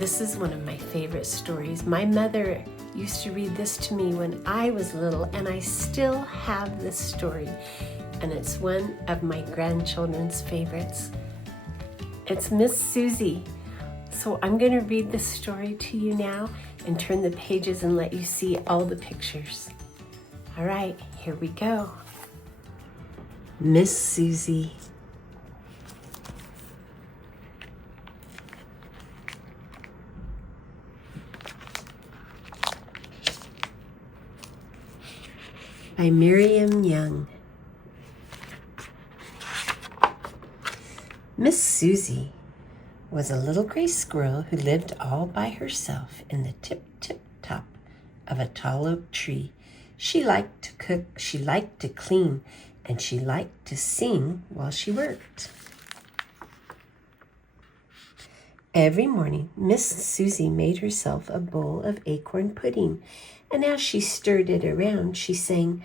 This is one of my favorite stories. My mother used to read this to me when I was little, and I still have this story, and it's one of my grandchildren's favorites. It's Miss Suzy. So I'm going to read this story to you now and turn the pages and let you see all the pictures. All right, here we go. Miss Suzy. By Miriam Young. Miss Suzy was a little gray squirrel who lived all by herself in the tip-tip-top of a tall oak tree. She liked to cook, she liked to clean, and she liked to sing while she worked. Every morning, Miss Suzy made herself a bowl of acorn pudding, and as she stirred it around, she sang,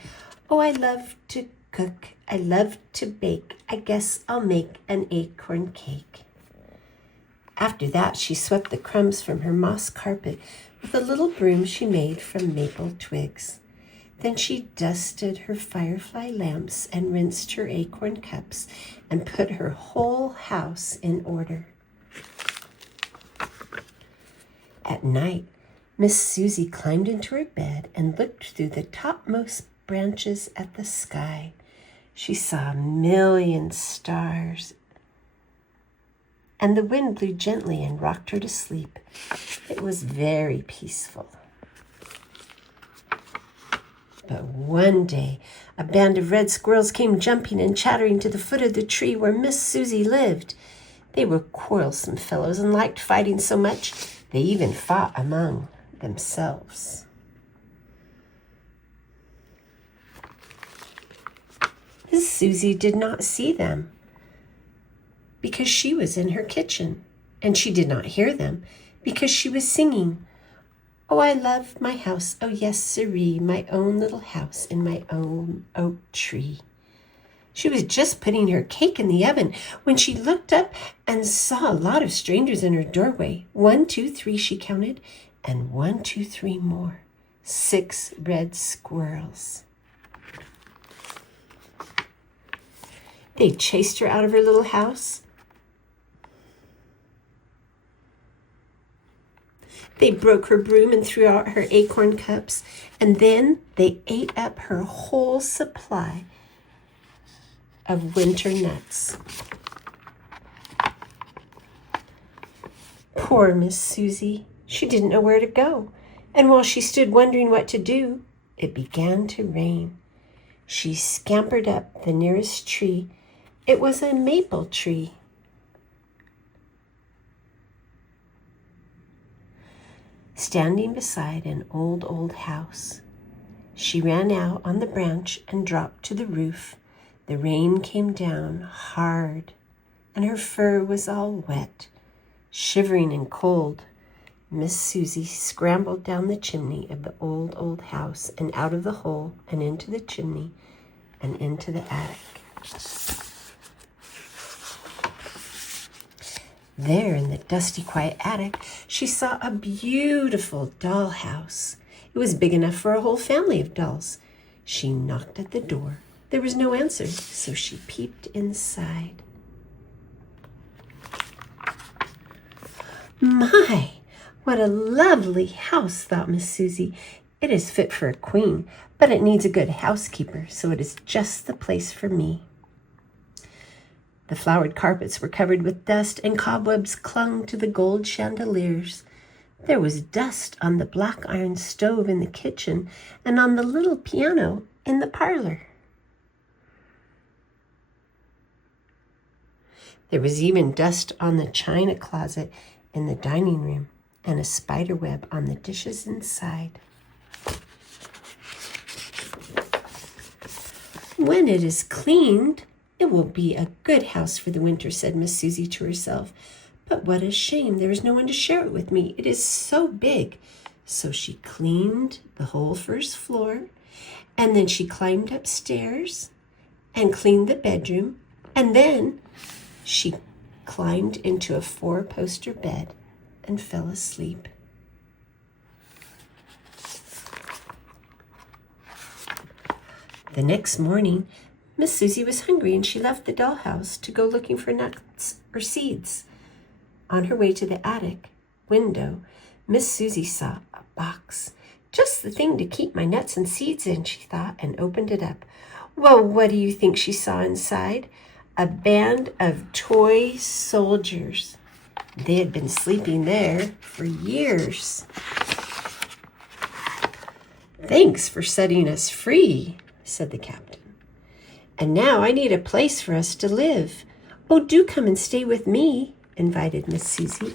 "Oh, I love to cook, I love to bake, I guess I'll make an acorn cake." After that, she swept the crumbs from her moss carpet with a little broom she made from maple twigs. Then she dusted her firefly lamps and rinsed her acorn cups and put her whole house in order. At night, Miss Suzy climbed into her bed and looked through the topmost branches at the sky. She saw a million stars, and the wind blew gently and rocked her to sleep. It was very peaceful. But one day, a band of red squirrels came jumping and chattering to the foot of the tree where Miss Suzy lived. They were quarrelsome fellows and liked fighting so much they even fought among themselves. Miss Suzy did not see them because she was in her kitchen, and she did not hear them because she was singing, "Oh, I love my house, oh yes siree, my own little house in my own oak tree." She was just putting her cake in the oven when she looked up and saw a lot of strangers in her doorway. 1, 2, 3, she counted, and 1, 2, 3 more. 6 red squirrels. They chased her out of her little house. They broke her broom and threw out her acorn cups, and then they ate up her whole supply of winter nuts. Poor Miss Suzy. She didn't know where to go, and while she stood wondering what to do, it began to rain. She scampered up the nearest tree. It was a maple tree. Standing beside an old house, she ran out on the branch and dropped to the roof. The rain came down hard, and her fur was all wet. Shivering and cold, Miss Suzy scrambled down the chimney of the old house and out of the hole and into the chimney and into the attic. There in the dusty, quiet attic, she saw a beautiful dollhouse. It was big enough for a whole family of dolls. She knocked at the door. There was no answer, so she peeped inside. My, what a lovely house, thought Miss Suzy. It is fit for a queen, but it needs a good housekeeper, so it is just the place for me. The flowered carpets were covered with dust, and cobwebs clung to the gold chandeliers. There was dust on the black iron stove in the kitchen and on the little piano in the parlor. There was even dust on the china closet in the dining room and a spider web on the dishes inside. When it is cleaned, it will be a good house for the winter, said Miss Suzy to herself. But what a shame there is no one to share it with me. It is so big. So she cleaned the whole first floor, and then she climbed upstairs and cleaned the bedroom, and then she climbed into a 4-poster bed and fell asleep. The next morning, Miss Suzy was hungry and she left the dollhouse to go looking for nuts or seeds. On her way to the attic window, Miss Suzy saw a box. Just the thing to keep my nuts and seeds in, she thought, and opened it up. Well, what do you think she saw inside? A band of toy soldiers. They had been sleeping there for years. Thanks for setting us free, said the captain. And now I need a place for us to live. Oh, do come and stay with me, invited Miss Suzy.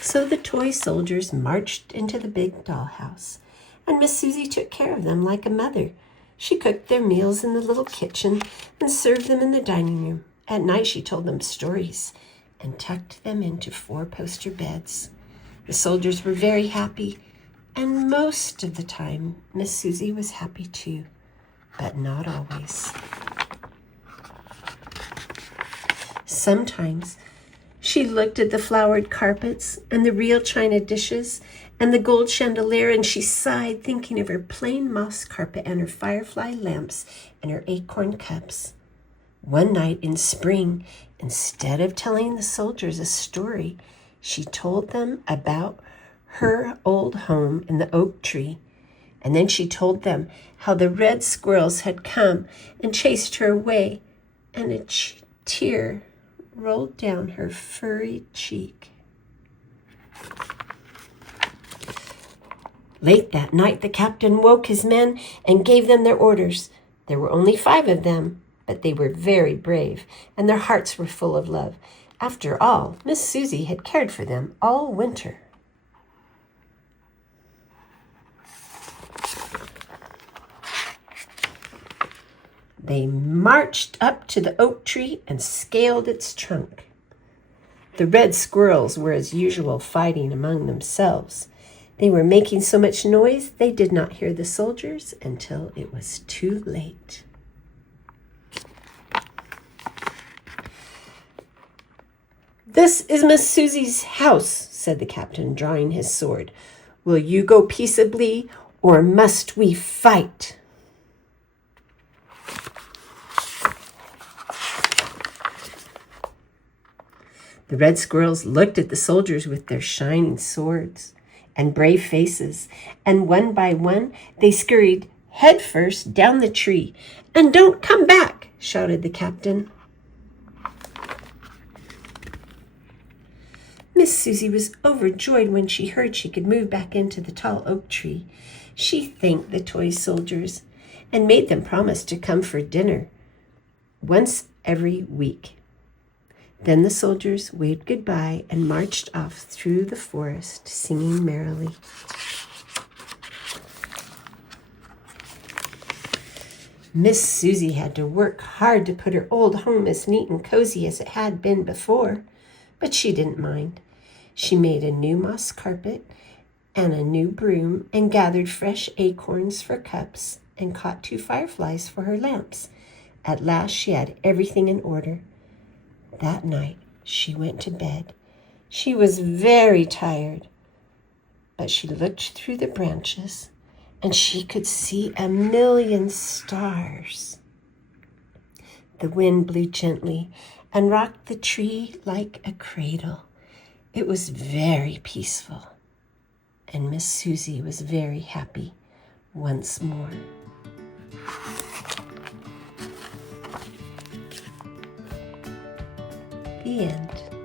So the toy soldiers marched into the big dollhouse, and Miss Suzy took care of them like a mother. She cooked their meals in the little kitchen and served them in the dining room. At night she told them stories and tucked them into 4-poster beds. The soldiers were very happy, and most of the time Miss Suzy was happy too, but not always. Sometimes she looked at the flowered carpets and the real china dishes and the gold chandelier, and she sighed, thinking of her plain moss carpet and her firefly lamps and her acorn cups. One night in spring, instead of telling the soldiers a story, she told them about her old home in the oak tree. And then she told them how the red squirrels had come and chased her away, and a tear rolled down her furry cheek. Late that night, the captain woke his men and gave them their orders. There were only 5 of them, but they were very brave, and their hearts were full of love. After all, Miss Suzy had cared for them all winter. They marched up to the oak tree and scaled its trunk. The red squirrels were as usual fighting among themselves. They were making so much noise they did not hear the soldiers until it was too late. This is Miss Suzy's house, said the captain, drawing his sword. Will you go peaceably, or must we fight? The red squirrels looked at the soldiers with their shining swords and brave faces, and one by one they scurried headfirst down the tree. And don't come back, shouted the captain. Miss Suzy was overjoyed when she heard she could move back into the tall oak tree. She thanked the toy soldiers and made them promise to come for dinner once every week. Then the soldiers waved goodbye and marched off through the forest, singing merrily. Miss Suzy had to work hard to put her old home as neat and cozy as it had been before, but she didn't mind. She made a new moss carpet and a new broom and gathered fresh acorns for cups and caught 2 fireflies for her lamps. At last she had everything in order. That night she went to bed. She was very tired, but she looked through the branches and she could see 1,000,000 stars. The wind blew gently and rocked the tree like a cradle. It was very peaceful, and Miss Suzy was very happy once more. The end.